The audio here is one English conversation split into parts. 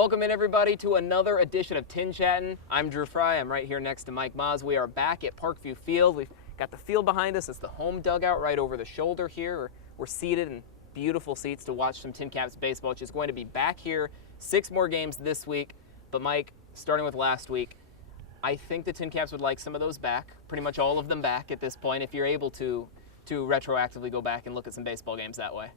Welcome in, everybody, to another edition of TinChattin. I'm Drew Fry. I'm right here next to Mike Moz. We are back at Parkview Field. We've got the field behind us. It's the home dugout right over the shoulder here. We're seated in beautiful seats to watch some TinCaps baseball, which is going to be back here. 6 more games this week. But, Mike, starting with last week, I think the TinCaps would like some of those back, pretty much all of them back at this point, if you're able to retroactively go back and look at some baseball games that way.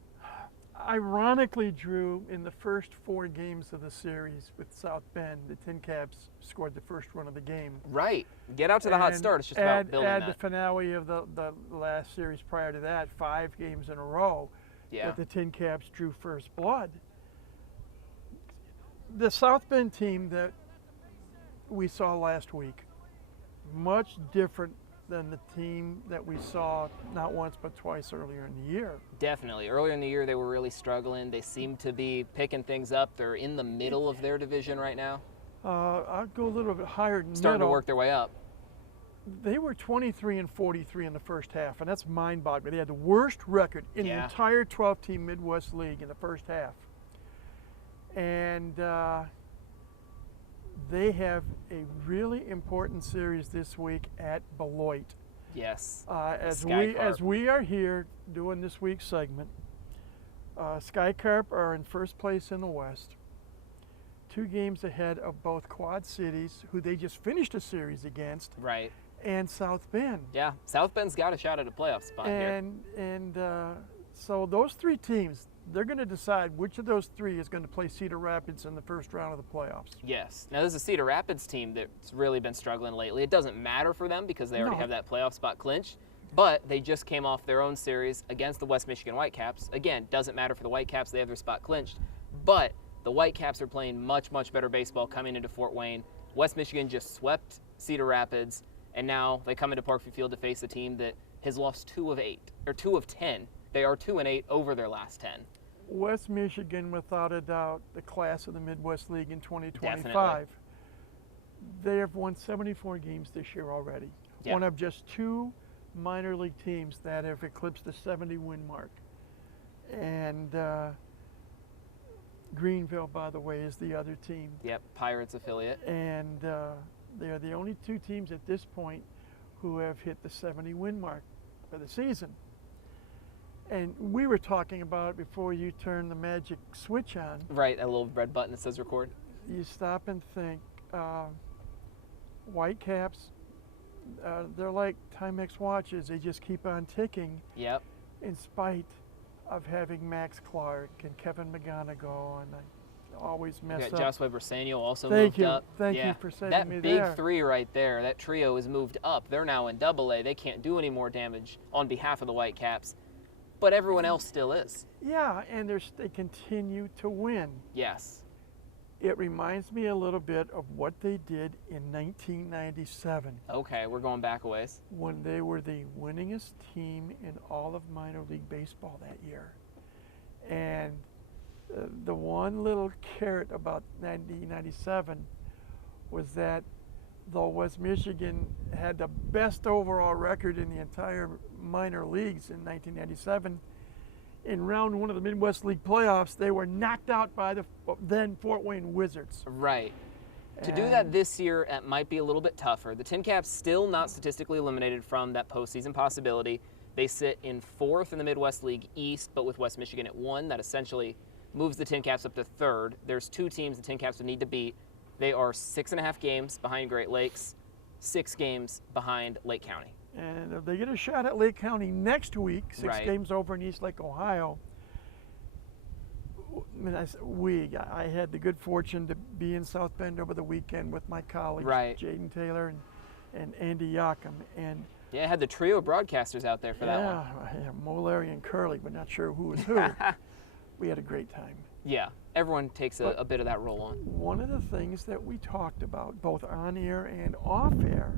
Ironically, Drew, in the first 4 games of the series with South Bend, the TinCaps scored the first run of the game. Right. Get out to the hot start. It's just about building that. Add the finale of the last series prior to that, 5 games in a row that the TinCaps drew first blood. The South Bend team that we saw last week, much different than the team that we saw not once but twice earlier in the year. Definitely. Earlier in the year, they were really struggling. They seem to be picking things up. They're in the middle of their division right now. I'd go a little bit higher than starting to work their way up. They were 23-43 in the first half, and that's mind-boggling. They had the worst record in the entire 12-team Midwest League in the first half. And they have a really important series this week at Beloit. Yes. As we are here doing this week's segment, SkyCarp are in first place in the West, 2 games ahead of both Quad Cities, who they just finished a series against. Right. And South Bend. Yeah, South Bend's got a shot at a playoff spot here. And so those 3 teams, they're going to decide which of those 3 is going to play Cedar Rapids in the first round of the playoffs. Yes. Now, there's a Cedar Rapids team that's really been struggling lately. It doesn't matter for them because they already have that playoff spot clinched, but they just came off their own series against the West Michigan Whitecaps. Again, doesn't matter for the Whitecaps. They have their spot clinched, but the Whitecaps are playing much, much better baseball coming into Fort Wayne. West Michigan just swept Cedar Rapids, and now they come into Parkview Field to face a team that has lost 2 of 10. They are 2-8 over their last 10. West Michigan, without a doubt, the class of the Midwest League in 2025. Definitely. They have won 74 games this year already. Yeah. One of just 2 minor league teams that have eclipsed the 70-win mark. And Greenville, by the way, is the other team. Yep, Pirates affiliate. And they are the only 2 teams at this point who have hit the 70-win mark for the season. And we were talking about it before you turned the magic switch on. Right, a little red button that says record. You stop and think, Whitecaps, they're like Timex watches. They just keep on ticking. Yep. In spite of having Max Clark and Kevin McGonigal, and I always mess up. Joshua Briseno also moved up. Thank you for saving me there. That big 3 right there, that trio is moved up. They're now in AA. They can't do any more damage on behalf of the Whitecaps. But everyone else still is. Yeah, and they continue to win. Yes. It reminds me a little bit of what they did in 1997. Okay, we're going back a ways. When they were the winningest team in all of minor league baseball that year. And the one little carrot about 1997 was that though West Michigan had the best overall record in the entire minor leagues in 1997, in round 1 of the Midwest League playoffs, they were knocked out by the then Fort Wayne Wizards. Right. To do that this year, it might be a little bit tougher. The TinCaps still not statistically eliminated from that postseason possibility. They sit in 4th in the Midwest League East, but with West Michigan at 1, that essentially moves the TinCaps up to 3rd. There's 2 teams the TinCaps would need to beat. They are 6.5 games behind Great Lakes, 6 games behind Lake County. And if they get a shot at Lake County next week, 6 games over in East Lake, Ohio, I had the good fortune to be in South Bend over the weekend with my colleagues, Jaden Taylor and Andy Yakum. And yeah, I had the trio of broadcasters out there for that one. Yeah, Mo, Larry, and Curly, but not sure who was who. We had a great time. Yeah, everyone takes a bit of that role on. One of the things that we talked about, both on air and off air,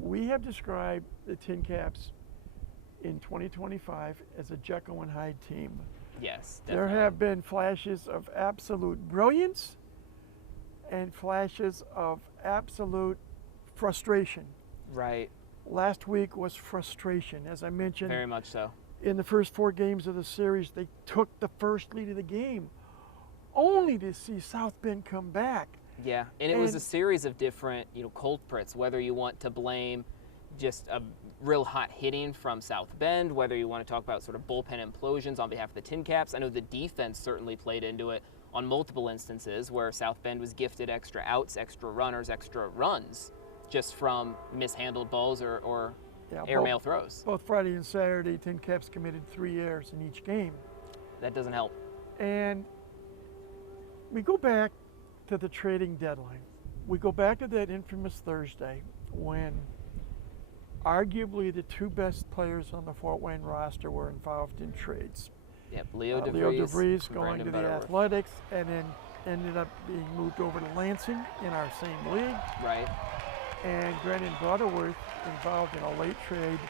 we have described the TinCaps in 2025 as a Jekyll and Hyde team. Yes, definitely. There have been flashes of absolute brilliance and flashes of absolute frustration. Right. Last week was frustration, as I mentioned. Very much so. In the first 4 games of the series, they took the first lead of the game only to see South Bend come back. Yeah, and it was a series of different, culprits, whether you want to blame just a real hot hitting from South Bend, whether you want to talk about sort of bullpen implosions on behalf of the TinCaps. I know the defense certainly played into it on multiple instances where South Bend was gifted extra outs, extra runners, extra runs just from mishandled balls or airmail throws. Both Friday and Saturday, TinCaps committed 3 errors in each game. That doesn't help. And we go back to the trading deadline. We go back to that infamous Thursday when arguably the 2 best players on the Fort Wayne roster were involved in trades. Yep, Leo DeVries DeVries going to the Butterworth. Athletics and then ended up being moved over to Lansing in our same league. Right. And Brandon Butterworth involved in a late trade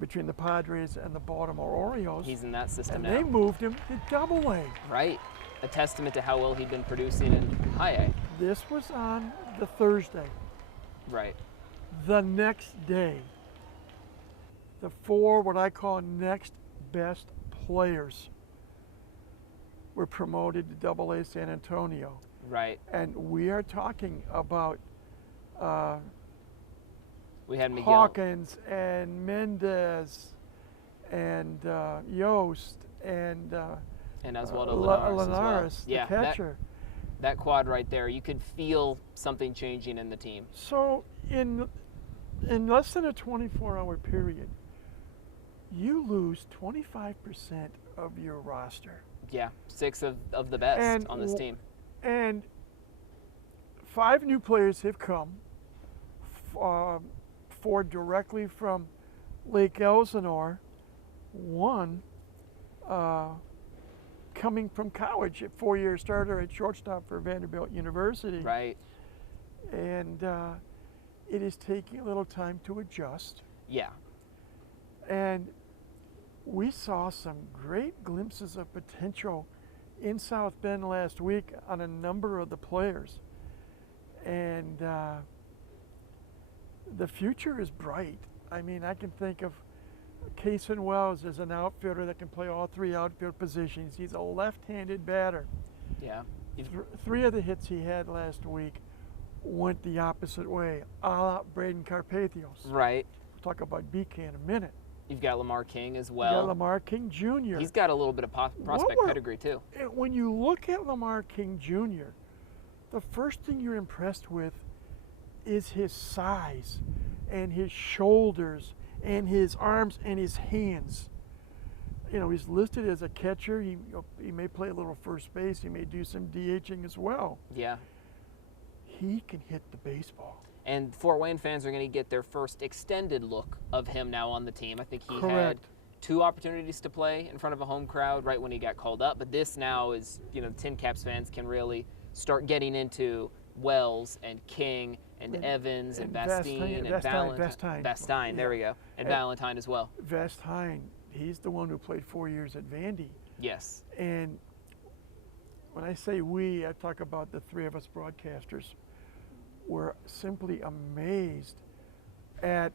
between the Padres and the Baltimore Orioles. He's in that system and now. they moved him to Double-A. Right. A testament to how well he'd been producing in High A. This was on the Thursday. Right. The next day, the 4 what I call next best players were promoted to Double-A San Antonio. Right. And we are talking about We had Miguel. Hawkins and Mendez and Yost and Oswaldo Linares as well. Linares, the Yeah, catcher. that quad right there, you could feel something changing in the team. So in less than a 24-hour period, you lose 25% of your roster. Yeah, 6 of the best on this team. And 5 new players have come, 4 directly from Lake Elsinore, 1 coming from college, a 4-year starter at shortstop for Vanderbilt University. Right. And it is taking a little time to adjust. Yeah. And we saw some great glimpses of potential in South Bend last week on a number of the players. And the future is bright. I mean, I can think of Cason Wells as an outfielder that can play all 3 outfield positions. He's a left-handed batter. Yeah. 3 of the hits he had last week went the opposite way, a la Braden Carpathios. Right. We'll talk about BK in a minute. You've got Lamar King as You well. got Lamar King Jr. He's got a little bit of prospect pedigree too. When you look at Lamar King Jr., the first thing you're impressed with is his size and his shoulders and his arms and his hands. You know, he's listed as a catcher. He may play a little first base. He may do some DHing as well. Yeah. He can hit the baseball. And Fort Wayne fans are going to get their first extended look of him now on the team. I think he had Correct. 2 opportunities to play in front of a home crowd right when he got called up. But this now is, TinCaps fans can really start getting into Wells and King and Evans and Bastine and Valentine. Bastine, there we go. And Valentine as well. Vestine, he's the one who played 4 years at Vandy. Yes. And when I say we, I talk about the 3 of us broadcasters. We're simply amazed at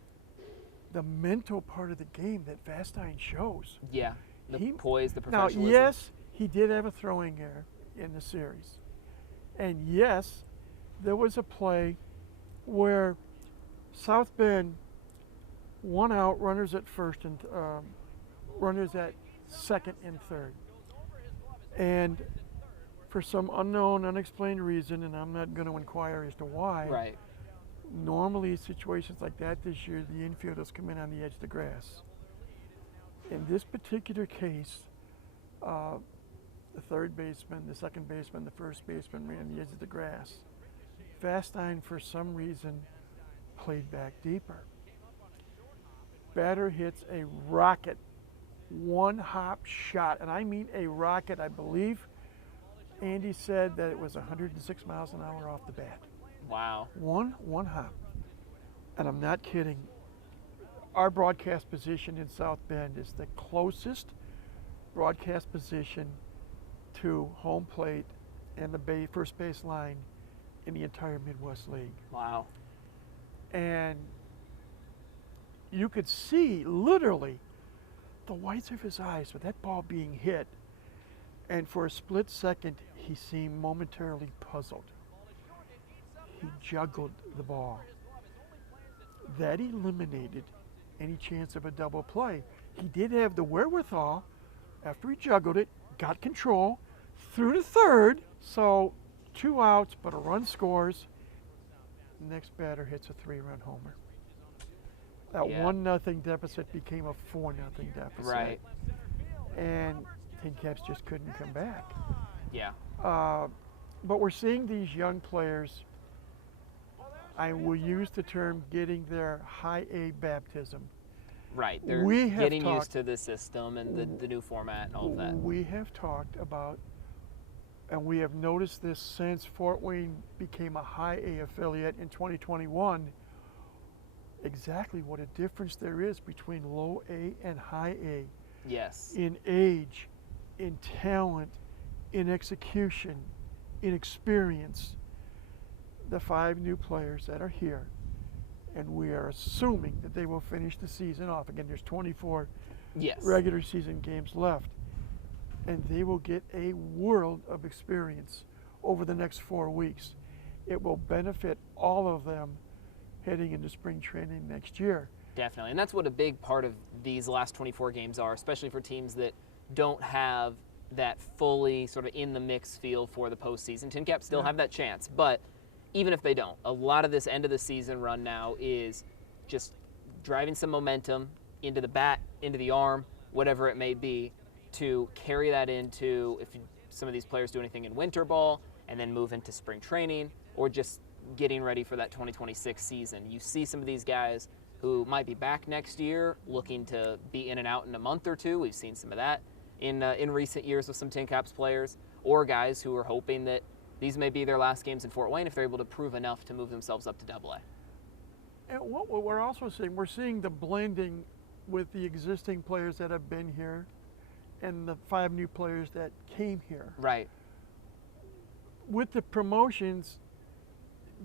the mental part of the game that Vastine shows. Yeah, the poise, the Now, professionalism. yes, he did have a throwing error in the series. And yes, there was a play where South Bend 1 out, runners at first and runners at second and third. And for some unknown, unexplained reason, and I'm not going to inquire as to why, Right. normally situations like that this year, the infielders come in on the edge of the grass. In this particular case, the third baseman, the second baseman, the first baseman ran the edge of the grass. Vastine, for some reason, played back deeper. Batter hits a rocket, 1-hop shot, and I mean a rocket. I believe Andy said that it was 106 miles an hour off the bat. Wow. One hop. And I'm not kidding. Our broadcast position in South Bend is the closest broadcast position to home plate and the first base line in the entire Midwest League. Wow. And you could see literally the whites of his eyes with that ball being hit. And for a split second, he seemed momentarily puzzled. He juggled the ball. That eliminated any chance of a double play. He did have the wherewithal, after he juggled it, got control, threw to third, so 2 outs, but a run scores. Next batter hits a 3-run homer. That 1-0 deficit became a 4-0 deficit. Right. And TinCaps just couldn't come back. Yeah. But we're seeing these young players, I will use the term, getting their high A baptism. Right. They're getting used to the system and the new format and all of that. We have talked about, and we have noticed this since Fort Wayne became a high A affiliate in 2021, exactly what a difference there is between low A and high A. Yes. In age, in talent, in execution, in experience. The 5 new players that are here, and we are assuming that they will finish the season off. Again, there's 24 regular season games left, and they will get a world of experience over the next 4 weeks. It will benefit all of them heading into spring training next year. Definitely, and that's what a big part of these last 24 games are, especially for teams that don't have that fully sort of in the mix feel for the postseason. TinCaps still have that chance, but even if they don't, a lot of this end of the season run now is just driving some momentum into the bat, into the arm, whatever it may be, to carry that into if some of these players do anything in winter ball and then move into spring training or just getting ready for that 2026 season. You see some of these guys who might be back next year looking to be in and out in a month or two. We've seen some of that in recent years with some TinCaps players, or guys who are hoping that these may be their last games in Fort Wayne if they're able to prove enough to move themselves up to AA. And what we're also seeing, we're seeing the blending with the existing players that have been here and the 5 new players that came here. Right. With the promotions,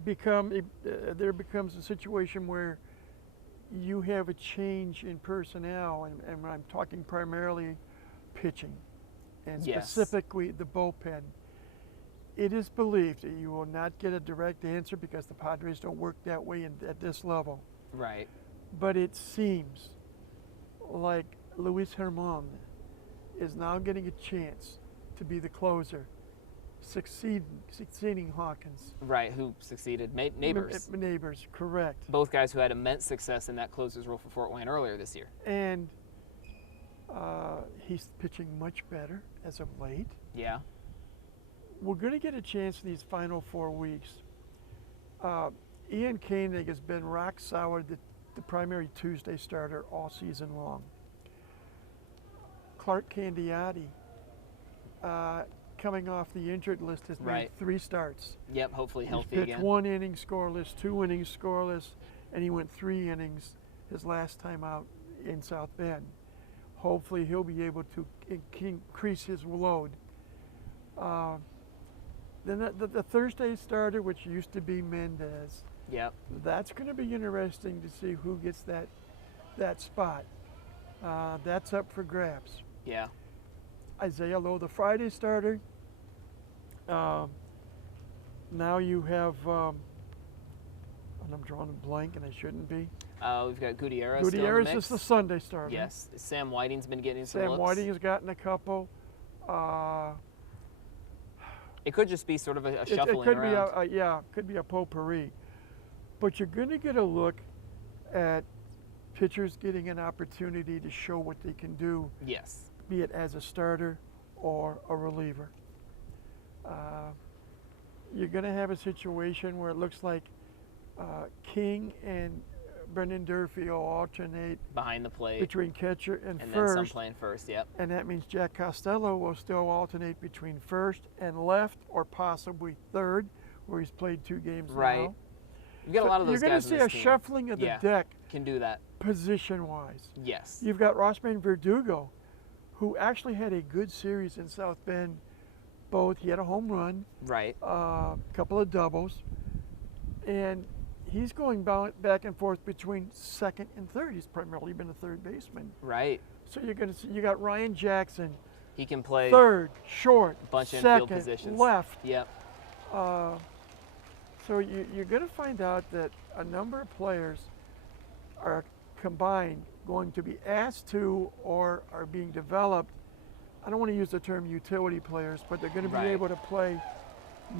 there becomes a situation where you have a change in personnel, and I'm talking primarily pitching, and specifically the bullpen. It is believed that you will not get a direct answer because the Padres don't work that way at this level. Right. But it seems like Luis Herman is now getting a chance to be the closer, succeeding Hawkins. Right, who succeeded Neighbors. Neighbors, correct. Both guys who had immense success in that closer's role for Fort Wayne earlier this year. And he's pitching much better as of late. Yeah. We're going to get a chance these final 4 weeks. Ian Koenig has been rock solid, the primary Tuesday starter all season long. Clark Candiotti, coming off the injured list, has made 3 starts. Yep, hopefully healthy He's pitched again. 1 inning scoreless, 2 innings scoreless, and he went 3 innings his last time out in South Bend. Hopefully he'll be able to increase his load. Then the Thursday starter, which used to be Mendez. Yep. That's going to be interesting to see who gets that spot. That's up for grabs. Yeah. Isaiah Lowe, the Friday starter. Now you have, and I'm drawing a blank, and I shouldn't be. We've got Gutierrez. Gutierrez is the Sunday starter. Yes. Sam Whiting's been getting some looks. Sam Whiting has gotten a couple. It could just be sort of a shuffling it could around. be could be a potpourri. But you're going to get a look at pitchers getting an opportunity to show what they can do. Yes. Be it as a starter or a reliever. You're going to have a situation where it looks like King and Brendan Durfee will alternate behind the plate between catcher and then first. some playing first. Yep. And that means Jack Costello will still alternate between first and left, or possibly third, where he's played 2 games now. You've got a lot of those guys. You're going to see a shuffling of the deck. Can do that. Position-wise. Yes. You've got Rosman Verdugo, who actually had a good series in South Bend. He had a home run. Right. A couple of doubles. And he's going back and forth between second and third. He's primarily been a third baseman. Right. So you're going to see, you got Ryan Jackson, He can play third, short, a bunch of infield second, positions. left. Yep. So you're going to find out that a number of players are combined going to be asked to or are being developed. I don't want to use the term utility players, but they're going to be Right. able to play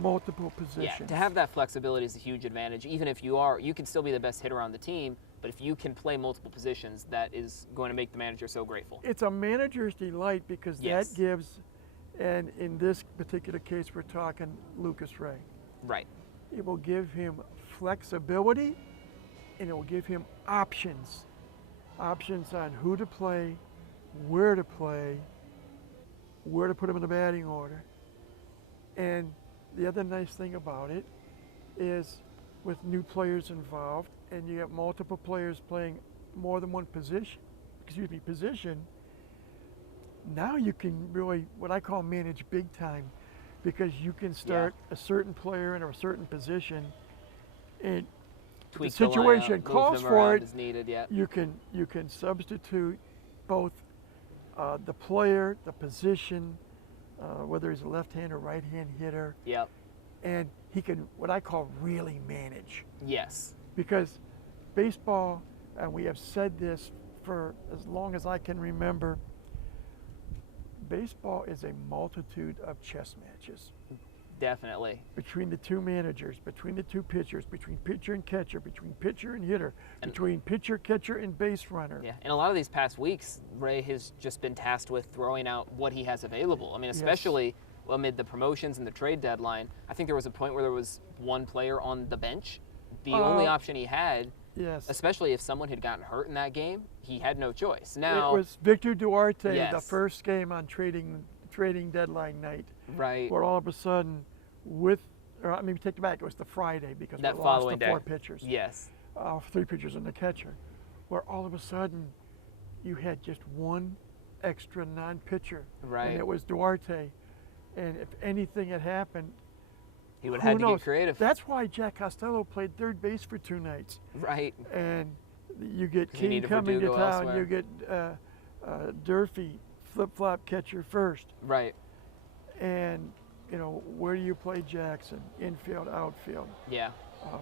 multiple positions. Yeah, to have that flexibility is a huge advantage. Even if you can still be the best hitter on the team, but if you can play multiple positions, that is going to make the manager so grateful. It's a manager's delight because Yes. that gives, and in this particular case, we're talking Lucas Ray. Right. It will give him flexibility, and it will give him options. Options on who to play, where to play, where to put him in the batting order. And the other nice thing about it is with new players involved, and you have multiple players playing more than one position, now you can really, what I call manage big time, because you can start a certain player in a certain position, and Tweak the situation lineup, calls move them for around it. as needed. Yeah. You can substitute both the player, the position, whether he's a left-hand or right-hand hitter, Yep. and he can, what I call, really manage. Yes. Because baseball, and we have said this for as long as I can remember, baseball is a multitude of chess matches Definitely. between the two managers, between the two pitchers, between pitcher and catcher, between pitcher and hitter, between pitcher, catcher, and base runner. Yeah. In a lot of these past weeks, Ray has just been tasked with throwing out what he has available. I mean, especially amid the promotions and the trade deadline. I think there was a point where there was one player on the bench. The only option he had, Yes. especially if someone had gotten hurt in that game, he had no choice. Now, It was Victor Duarte, the Yes. first game on trading deadline night, right. where all of a sudden, let me take it back, it was the Friday because That we lost following the four day. pitchers, Yes. 3 pitchers and the catcher, where all of a sudden you had just one extra non-pitcher, Right. and it was Duarte, and if anything had happened, He would who have had to knows? get creative. That's why Jack Costello played third base for 2 nights. Right. And you get 'Cause he King needed coming to Verdugo town, elsewhere. you get Durfee, flip-flop catcher first. Right. And, where do you play Jackson? Infield, outfield. Yeah.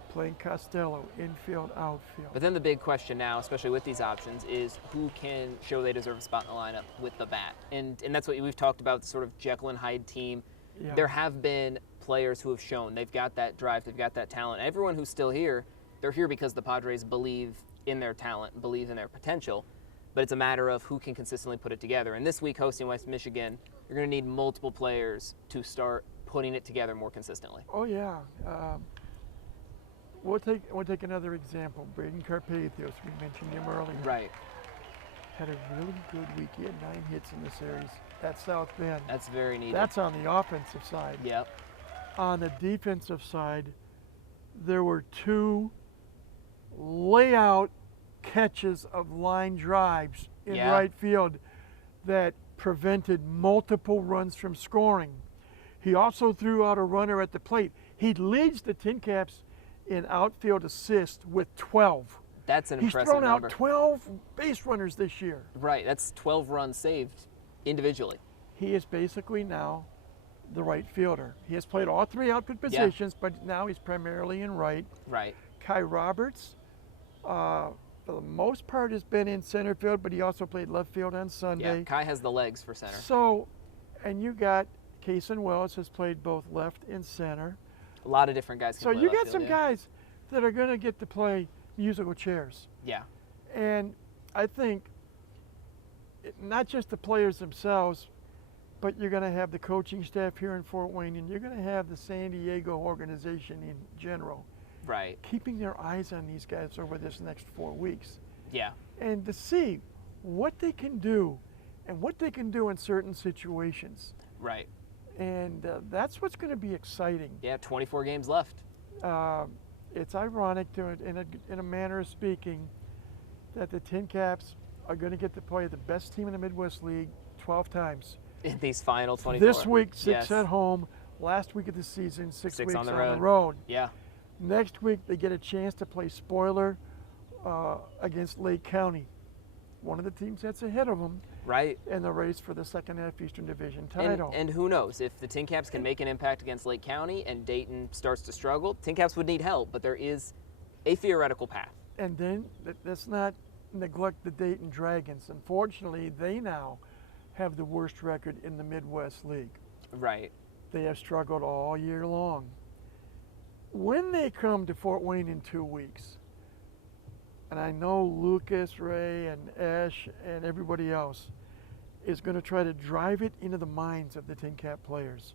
Playing Costello, infield, outfield. But then the big question now, especially with these options, is who can show they deserve a spot in the lineup with the bat. And that's what we've talked about, the sort of Jekyll and Hyde team. Yeah. There have been players who have shown they've got that drive, they've got that talent. Everyone who's still here, they're here because the Padres believe in their talent, believe in their potential. But it's a matter of who can consistently put it together. And this week, hosting West Michigan, you're going to need multiple players to start putting it together more consistently. Oh, yeah. We'll take another example. Braden Carpathios, we mentioned him earlier. Right. Had a really good week. He had 9 hits in the series at South Bend. That's very needed. That's on the offensive side. Yep. On the defensive side, there were 2 layout catches of line drives in Yeah. right field that prevented multiple runs from scoring. He also threw out a runner at the plate. He leads the TinCaps in outfield assists with 12. That's an He's impressive thrown number. out 12 base runners this year. Right. That's 12 runs saved individually. He is basically now the right fielder. He has played all 3 outfield positions, but now he's primarily in right. Right. Kai Roberts, for the most part, has been in center field, but he also played left field on Sunday. Yeah. Kai has the legs for center. So, and you got Kason Wells has played both left and center. A lot of different guys can So play you left got field, some yeah. guys that are going to get to play musical chairs. Yeah. And I think not just the players themselves, but you're going to have the coaching staff here in Fort Wayne, and you're going to have the San Diego organization in general Right. keeping their eyes on these guys over this next 4 weeks. Yeah. And to see what they can do and what they can do in certain situations. Right. And that's what's going to be exciting. Yeah. 24 games left. It's ironic, in a manner of speaking, that the TinCaps are going to get to play the best team in the Midwest League 12 times. In these final 24. This week, 6 Yes. at home. Last week of the season, 6 6 weeks on the on the road. road. Yeah. Next week, they get a chance to play spoiler against Lake County. one of the teams that's ahead of them Right. in the race for the second half Eastern Division title. And who knows, if the TinCaps can make an impact against Lake County and Dayton starts to struggle, TinCaps would need help, but there is a theoretical path. And then let's not neglect the Dayton Dragons. Unfortunately, they now have the worst record in the Midwest League. Right. They have struggled all year long. When they come to Fort Wayne in 2 weeks, and I know Lucas, Ray, and Ash, and everybody else is going to try to drive it into the minds of the TinCap players.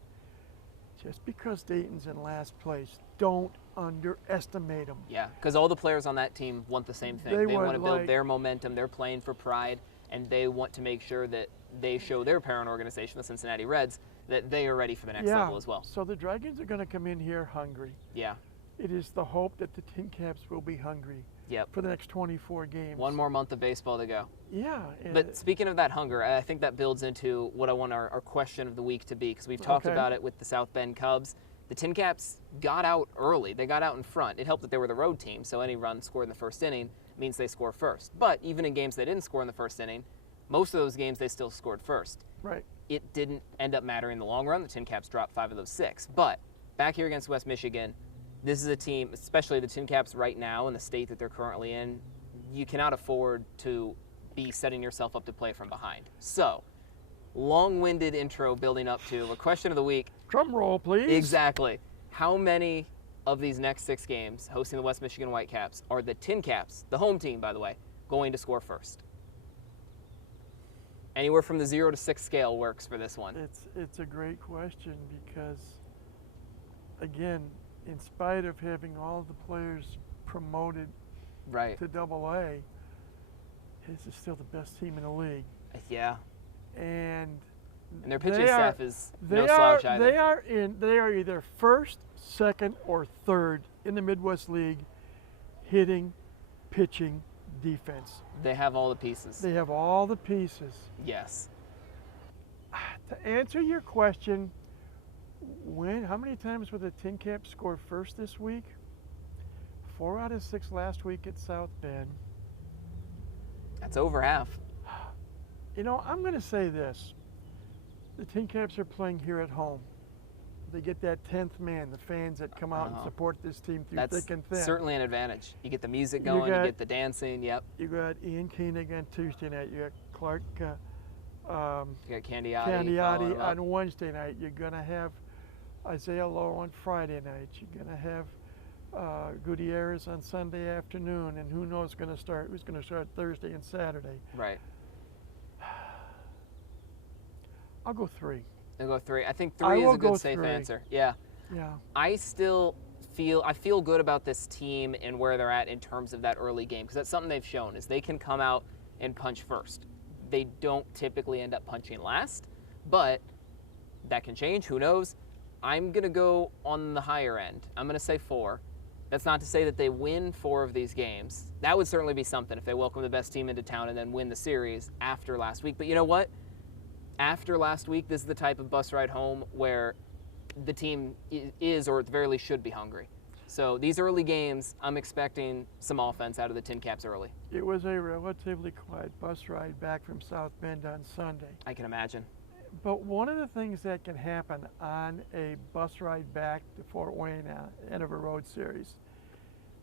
Just because Dayton's in last place, don't underestimate them. Yeah, because all the players on that team want the same thing. They want to build their momentum. They're playing for pride, and they want to make sure that they show their parent organization, the Cincinnati Reds, that they are ready for the next level as well. So the Dragons are going to come in here hungry. Yeah. It is the hope that the TinCaps will be hungry for the next 24 games. One more month of baseball to go. Yeah. But speaking of that hunger, I think that builds into what I want our question of the week to be, because we've talked about it with the South Bend Cubs. The TinCaps got out early. They got out in front. It helped that they were the road team, so any run scored in the first inning means they score first. But even in games they didn't score in the first inning, most of those games they still scored first. Right. It didn't end up mattering in the long run. The TinCaps dropped 5 of those 6. But back here against West Michigan, this is a team, especially the TinCaps right now in the state that they're currently in, you cannot afford to be setting yourself up to play from behind. So, long-winded intro building up to a question of the week. Drum roll, please. Exactly. How many of these next 6 games hosting the West Michigan WhiteCaps are the TinCaps, the home team, by the way, going to score first? Anywhere from the 0 to 6 scale works for this one. It's a great question because, again, in spite of having all the players promoted to AA, this is still the best team in the league. Yeah. And their pitching staff is no slouch either. They are either first, second, or third in the Midwest League, hitting, pitching, defense. They have all the pieces. They have all the pieces. Yes. To answer your question, how many times will the TinCaps score first this week? 4 out of 6 last week at South Bend. That's over half. You know, I'm going to say this. The TinCaps are playing here at home. They get that 10th man, the fans that come out and support this team through thick and thin. That's certainly an advantage. You get the music going, you get the dancing, You got Ian Koenig on Tuesday night. You got Clark you got Candiotti on Wednesday night. You're going to have Isaiah Lowe on Friday night. You're going to have Gutierrez on Sunday afternoon, and who knows who's going to start Thursday and Saturday. Right. I'll go 3. I'll go 3. I think 3 is a good safe 3. answer. Yeah. Yeah. I feel good about this team and where they're at in terms of that early game, because that's something they've shown is they can come out and punch first. They don't typically end up punching last, but that can change. Who knows? I'm going to go on the higher end. I'm going to say 4. That's not to say that they win 4 of these games. That would certainly be something if they welcome the best team into town and then win the series after last week. But you know what? After last week, this is the type of bus ride home where the team is, or at the very least should be, hungry. So these early games, I'm expecting some offense out of the TinCaps early. It was a relatively quiet bus ride back from South Bend on Sunday. I can imagine. But one of the things that can happen on a bus ride back to Fort Wayne end of a road series,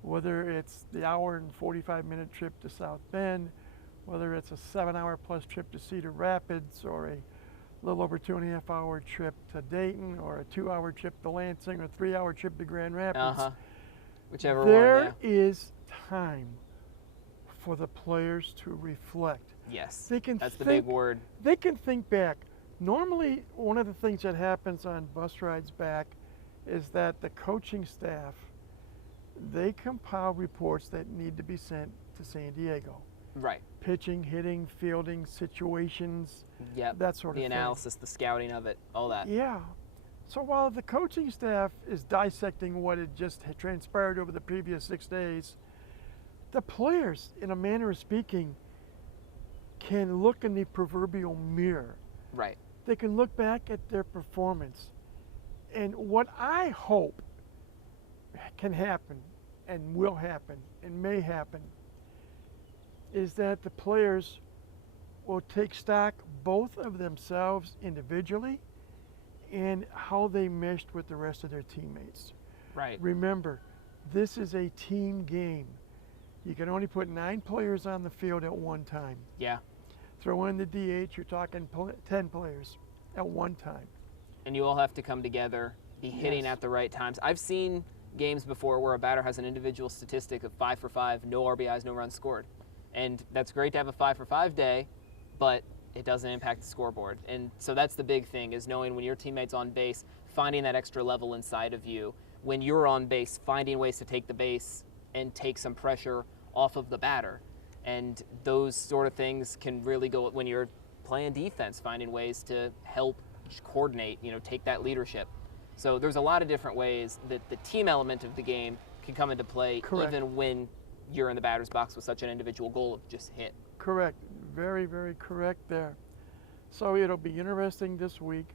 whether it's the hour and 45-minute trip to South Bend, whether it's a 7-hour plus trip to Cedar Rapids, or a little over 2.5-hour trip to Dayton, or a 2-hour trip to Lansing, or a 3-hour trip to Grand Rapids. Whichever there one, is time for the players to reflect. Yes, that's the big word. They can think back. Normally, one of the things that happens on bus rides back is that the coaching staff, they compile reports that need to be sent to San Diego. Right. Pitching, hitting, fielding, situations, Yep. that sort of thing. The analysis, the scouting of it, all that. Yeah. So while the coaching staff is dissecting what had just transpired over the previous 6 days, the players, in a manner of speaking, can look in the proverbial mirror. Right. They can look back at their performance. And what I hope can happen, and will happen, and may happen, is that the players will take stock both of themselves individually and how they meshed with the rest of their teammates. Right. Remember, this is a team game. You can only put 9 players on the field at one time. Yeah. Throw in the DH, you're talking 10 players at one time. And you all have to come together, be hitting Yes. at the right times. I've seen games before where a batter has an individual statistic of 5 for 5, no RBIs, no runs scored. And that's great to have a 5 for 5 day, but it doesn't impact the scoreboard. And so that's the big thing, is knowing when your teammate's on base, finding that extra level inside of you. When you're on base, finding ways to take the base and take some pressure off of the batter. And those sort of things can really go when you're playing defense, finding ways to help coordinate, take that leadership. So there's a lot of different ways that the team element of the game can come into play. Correct. Even when you're in the batter's box with such an individual goal of just hit. Correct. Very, very correct there. So it'll be interesting this week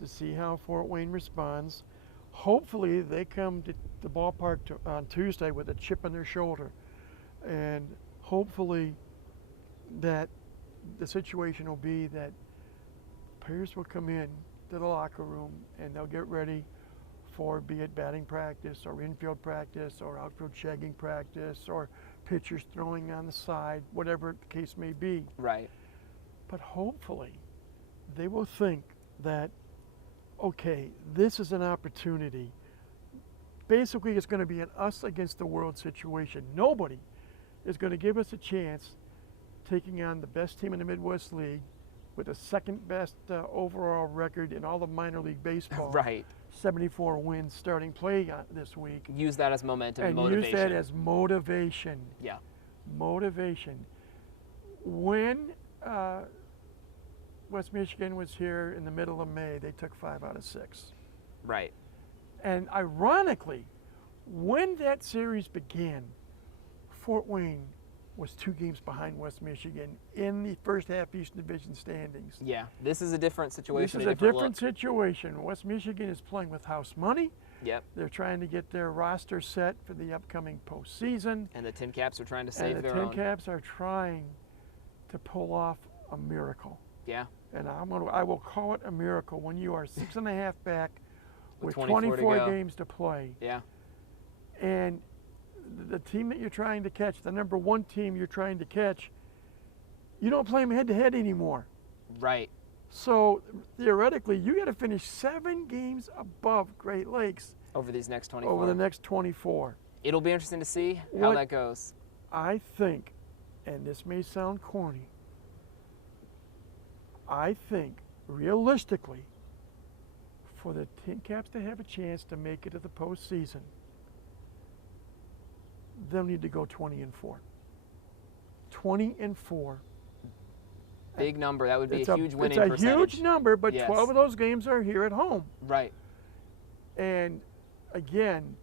to see how Fort Wayne responds. Hopefully they come to the ballpark on Tuesday with a chip on their shoulder. And hopefully that the situation will be that players will come in to the locker room and they'll get ready for, be it batting practice or infield practice or outfield shagging practice or pitchers throwing on the side, whatever the case may be. Right. But hopefully they will think that, okay, this is an opportunity. Basically, it's going to be an us against the world situation. Nobody is going to give us a chance taking on the best team in the Midwest League with the second best overall record in all of minor league baseball. Right. 74 wins starting play this week. Use that as momentum, and motivation. use that as motivation. Yeah. Motivation. When West Michigan was here in the middle of May, they took 5 out of 6. Right. And ironically, when that series began, Fort Wayne was 2 games behind West Michigan in the first half Eastern Division standings. Yeah, this is a different situation. This is a different situation. West Michigan is playing with house money. Yep. They're trying to get their roster set for the upcoming postseason. And the TinCaps are trying to save their own. own. The TinCaps are trying to pull off a miracle. Yeah. And I will call it a miracle when you are 6.5 back with 24 games to play. Yeah. And the team that you're trying to catch, the number 1 team you're trying to catch, you don't play them head-to-head anymore. Right. So theoretically, you got to finish 7 games above Great Lakes over these next 24. Over the next 24. It'll be interesting to see how that goes. I think, and this may sound corny, I think realistically, for the TinCaps to have a chance to make it to the postseason, they'll need to go 20-4. 20-4. Big number. That would be a huge winning percentage. It's a huge number, but yes. 12 of those games are here at home. Right. And again,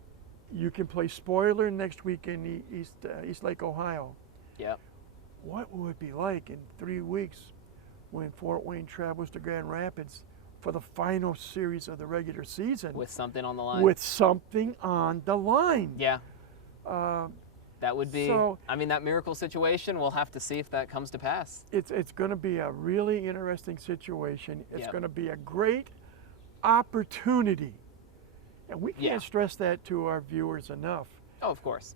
you can play spoiler next week in East Lake, Ohio. Yep. What will it be like in 3 weeks when Fort Wayne travels to Grand Rapids for the final series of the regular season? With something on the line. With something on the line. Yeah. That would be, that miracle situation, we'll have to see if that comes to pass. It's going to be a really interesting situation. It's Yep. going to be a great opportunity. And we can't stress that to our viewers enough. Oh, of course.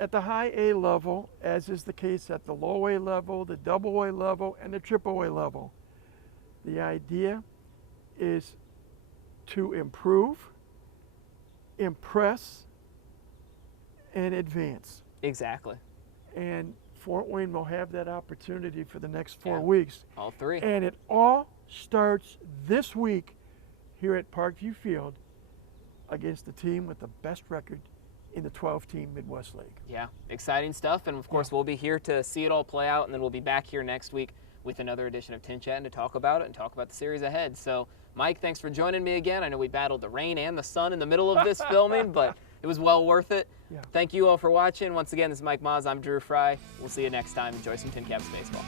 At the high A level, as is the case at the low A level, the double A level, and the triple A level, the idea is to improve, impress, and advance. Exactly. And Fort Wayne will have that opportunity for the next 4 weeks. All 3. And it all starts this week here at Parkview Field against the team with the best record in the 12-team Midwest League. Yeah, exciting stuff. And of course, we'll be here to see it all play out, and then we'll be back here next week with another edition of TinChattin to talk about it and talk about the series ahead. So, Mike, thanks for joining me again. I know we battled the rain and the sun in the middle of this filming, but it was well worth it. Yeah. Thank you all for watching. Once again, this is Mike Maz. I'm Drew Fry. We'll see you next time. Enjoy some TinCaps baseball.